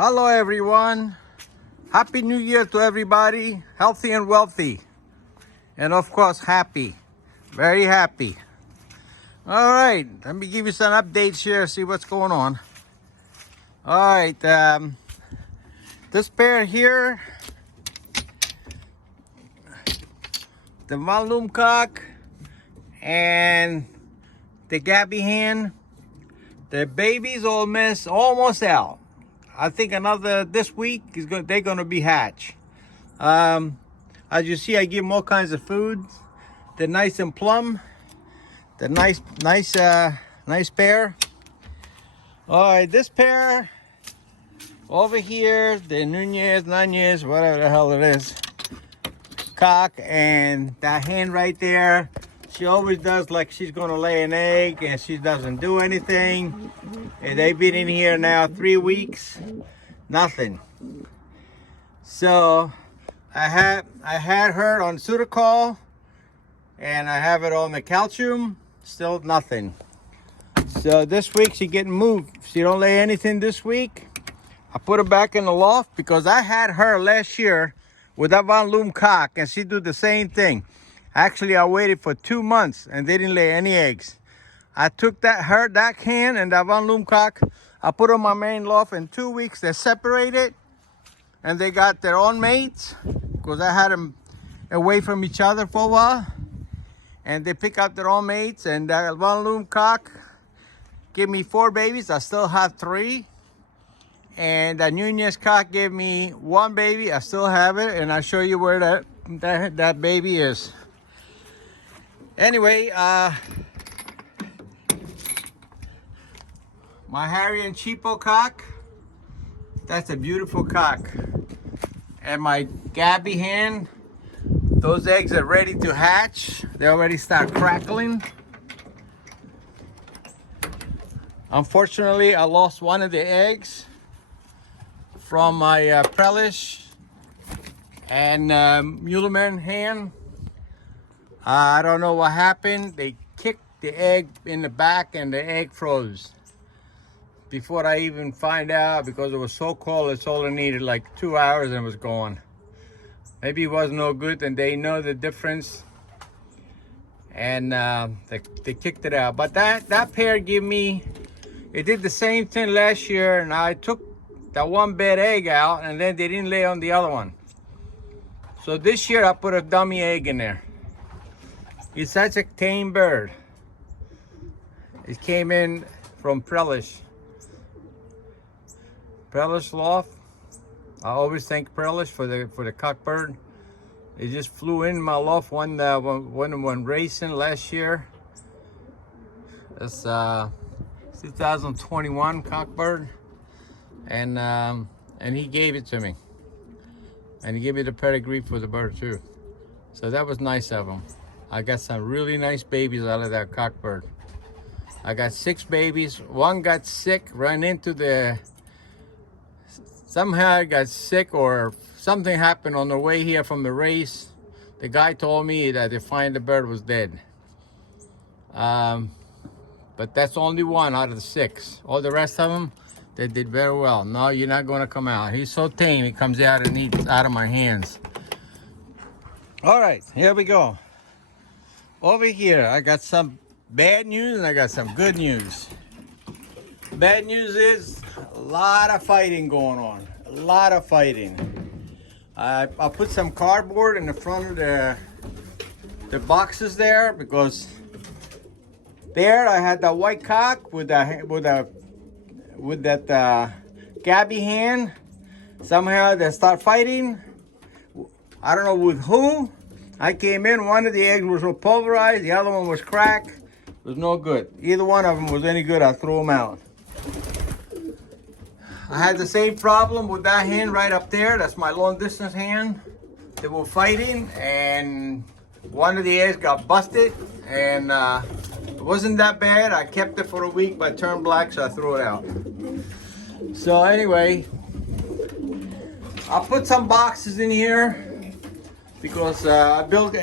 Hello everyone. Happy New Year to everybody. Healthy and wealthy. And of course happy. Very happy. All right, let me give you some updates here, see what's going on. All right, this pair here, the Malum cock and the Gabby hen, the babies almost out. I think another this week they're gonna be hatched. As you see, I give them all kinds of food. They're nice and plump. They're nice pair. All right, this pair over here, the Nunez, whatever the hell it is, cock, and that hen right there. She always does like she's gonna lay an egg, and she doesn't do anything. And they've been in here now 3 weeks, nothing. So I had her on Sudocol, and I have it on the calcium, still nothing. So this week she getting moved. She don't lay anything this week. I put her back in the loft because I had her last year with that Von Loom cock, and she do the same thing. Actually, I waited for 2 months and they didn't lay any eggs. I took that hen and that Von Loom cock, I put on my main loft. In 2 weeks they separated and they got their own mates because I had them away from each other for a while. And they pick up their own mates, and that Von Loom cock gave me 4 babies. I still have 3. And that Nunez cock gave me 1 baby. I still have it, and I'll show you where that baby is. Anyway, my Harry and Cheapo cock, that's a beautiful cock. And my Gabby hen, those eggs are ready to hatch. They already start crackling. Unfortunately, I lost one of the eggs from my Prelish and Muleman hen. I don't know what happened. They kicked the egg in the back and the egg froze. Before I even find out, because it was so cold, it's all it needed, like 2 hours, and it was gone. Maybe it was no good and they know the difference, and they kicked it out. But that pair gave me, it did the same thing last year, and I took that one bad egg out and then they didn't lay on the other one. So this year I put a dummy egg in there. It's such a tame bird. It came in from Prelish Loft. I always thank Prelish for the cock bird. It just flew in my loft when racing last year. It's 2021 cock bird, and he gave it to me, and he gave me the pedigree for the bird too. So that was nice of him. I got some really nice babies out of that cock bird. I got 6 babies. One got sick, ran into the, somehow I got sick or something happened on the way here from the race. The guy told me that they find the bird was dead. But that's only one out of the 6. All the rest of them, they did very well. No, you're not going to come out. He's so tame, he comes out and eats out of my hands. All right, here we go. Over here, I got some bad news and I got some good news. Bad news is a lot of fighting going on. A lot of fighting. I put some cardboard in the front of the boxes there because there I had that white cock with that Gabby hen. Somehow they start fighting. I don't know with who. I came in, one of the eggs was pulverized, the other one was cracked. It was no good. Either one of them was any good, I threw them out. I had the same problem with that hen right up there. That's my long distance hen. They were fighting, and one of the eggs got busted, and it wasn't that bad. I kept it for a week, but it turned black, so I threw it out. So anyway, I put some boxes in here because I built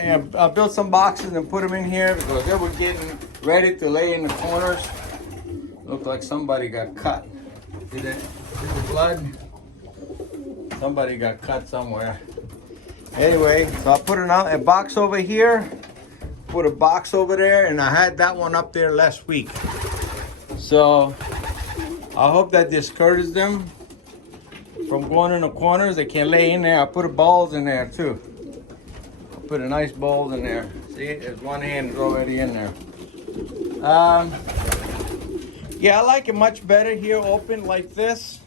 some boxes and put them in here because they were getting ready to lay in the corners. Looked like somebody got cut. See that? See the blood? Somebody got cut somewhere. Anyway, so I put a box over here, put a box over there, and I had that one up there last week. So I hope that discourages them from going in the corners. They can lay in there. I put balls in there too. I put a nice balls in there. See, there's one hand already in there. Yeah, I like it much better here, open like this.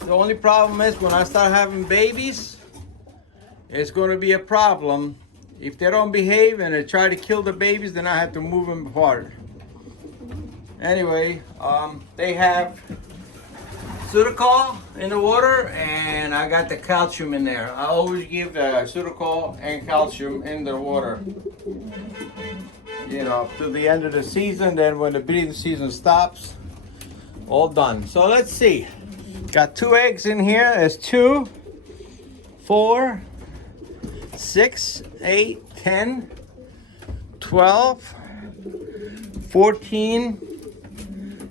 The only problem is when I start having babies, it's going to be a problem. If they don't behave and they try to kill the babies, then I have to move them apart. Anyway, they have Sudocol in the water, and I got the calcium in there. I always give Sudocol and calcium in the water. You know, to the end of the season. Then when the breeding season stops, all done. So let's see. Got 2 eggs in here. There's 2, 4, 6, 8, 10, 12, 14,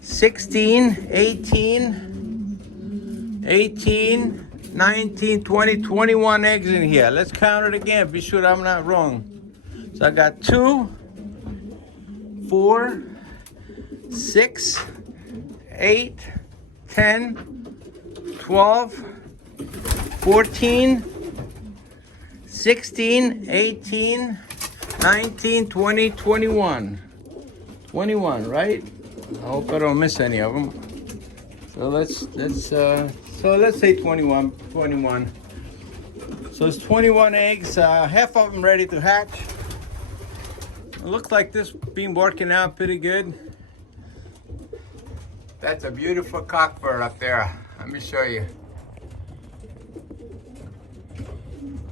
16, 18, 18, 19, 20, 21 eggs in here. Let's count it again. Be sure I'm not wrong. So I got 2, 4, 6, 8, 10, 12, 14, 16, 18, 19, 20, 21. 21, right? I hope I don't miss any of them. So let's say 21. So it's 21 eggs, half of them ready to hatch. It looks like this been working out pretty good. That's a beautiful cockbird up there. Let me show you.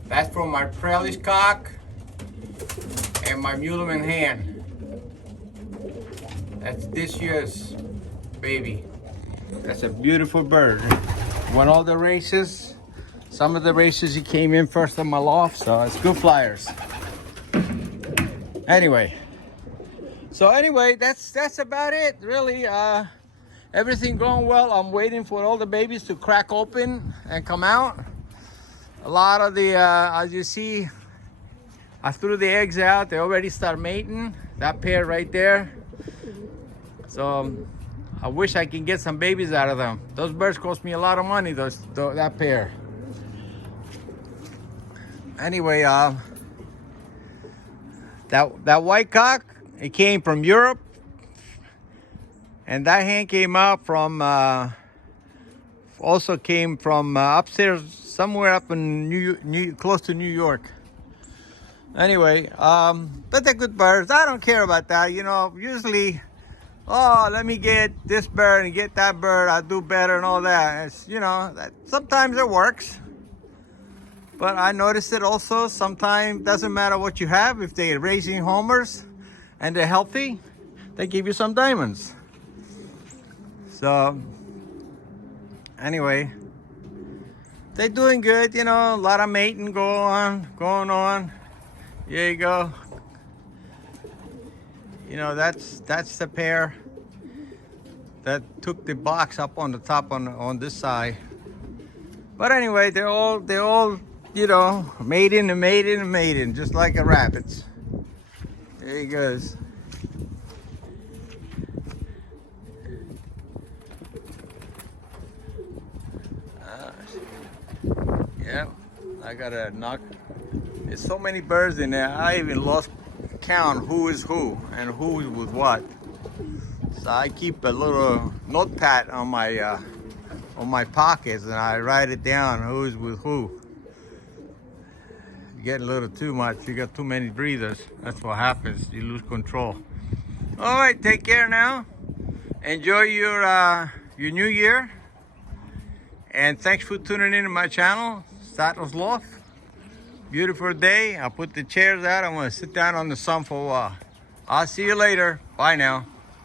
That's from my Prairie cock and my Muleman hen. That's this year's baby. That's a beautiful bird. Won all the races. Some of the races he came in first on my loft, so it's good flyers. Anyway, that's about it, really. Everything going well. I'm waiting for all the babies to crack open and come out. A lot of the, as you see, I threw the eggs out. They already start mating. That pair right there. So I wish I can get some babies out of them. Those birds cost me a lot of money, that pair. Anyway, that white cock, it came from Europe. And that hen came out from, also came from upstairs, somewhere up in close to New York. Anyway, but they're good birds. I don't care about that. You know, usually, oh, let me get this bird and get that bird. I'll do better and all that. It's, you know, sometimes it works. But I noticed it also, sometimes doesn't matter what you have. If they're raising homers and they're healthy, they give you some diamonds. So, anyway, they're doing good, you know, a lot of mating going on. Here you go. You know, that's the pair that took the box up on the top on this side. But anyway, they're all, you know, mating, just like a rabbits. There he goes. Yeah, I gotta knock. There's so many birds in there. I even lost count who is who and who is with what. So I keep a little notepad on my pockets and I write it down who's with who. You get a little too much. You got too many breathers. That's what happens. You lose control. All right, take care now. Enjoy your new year. And thanks for tuning in to my channel, Statler's Loft. Beautiful day. I'll put the chairs out. I'm gonna sit down on the sun for a while. I'll see you later. Bye now.